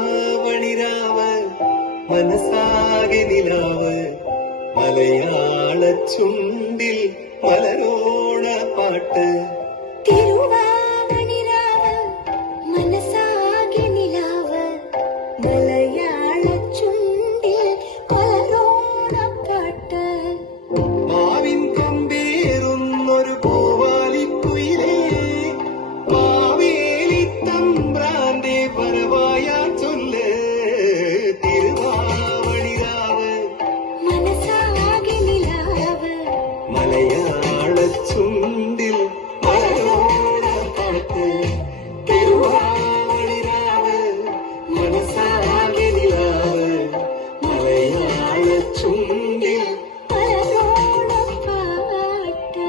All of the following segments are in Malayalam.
തിരുവാവണിരാവ് മനസാകെ നിലാവ് മലയാള ചുണ്ടിൽ മലരോണ പാട്ട്. തിരുവാവണിരാവ് മനസാകെ നിലാവ് മലയാള ചുണ്ടിൽ മലരോണ പാട്ട്. മാവിൻ കൊമ്പേറുന്നൊരു പൂവാലിക്കുയിലേ മാവേലി തമ്പ്രാന്റെ വരവായ ചൊല്ല്. തിരുവാവണിരാവ് മനസാകെ നിലാവ് മലയാള ചുണ്ടിൽ മലരോണ പാട്ട്. തിരുവാവണിരാവ് മനസാകെ നിലാവ് മലയാള ചുണ്ടിൽ മലരോണ പാട്ട്.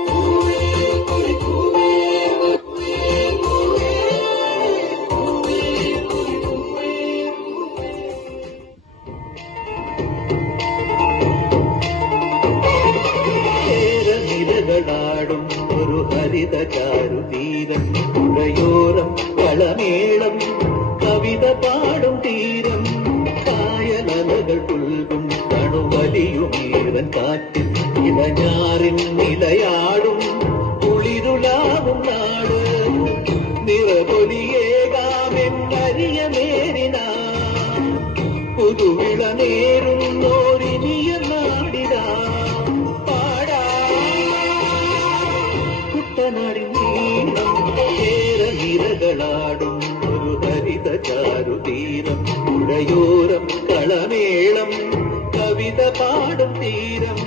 നിരകളാടും ഒരു ഹരിത ചാരുതീരം പുഴയോരം കളമേളം കവിത പാടും തീരം കായലകൾ പുൽകും കണുവലിയുമീറൻ കാറ്റിൽ ഇടഞ്ഞാറിൻ നിലയാടും കുളിരുലാവും നാട് നിറപൊലിയേകാമെന്നരിയ നേരിന പുതുവിള നേരുന്നോരിനിയ നാടിനാ നിരകളാടും ഒരു ഹരിത ചാരുതീരം പുഴയോരം കളമേളം കവിത പാടും തീരം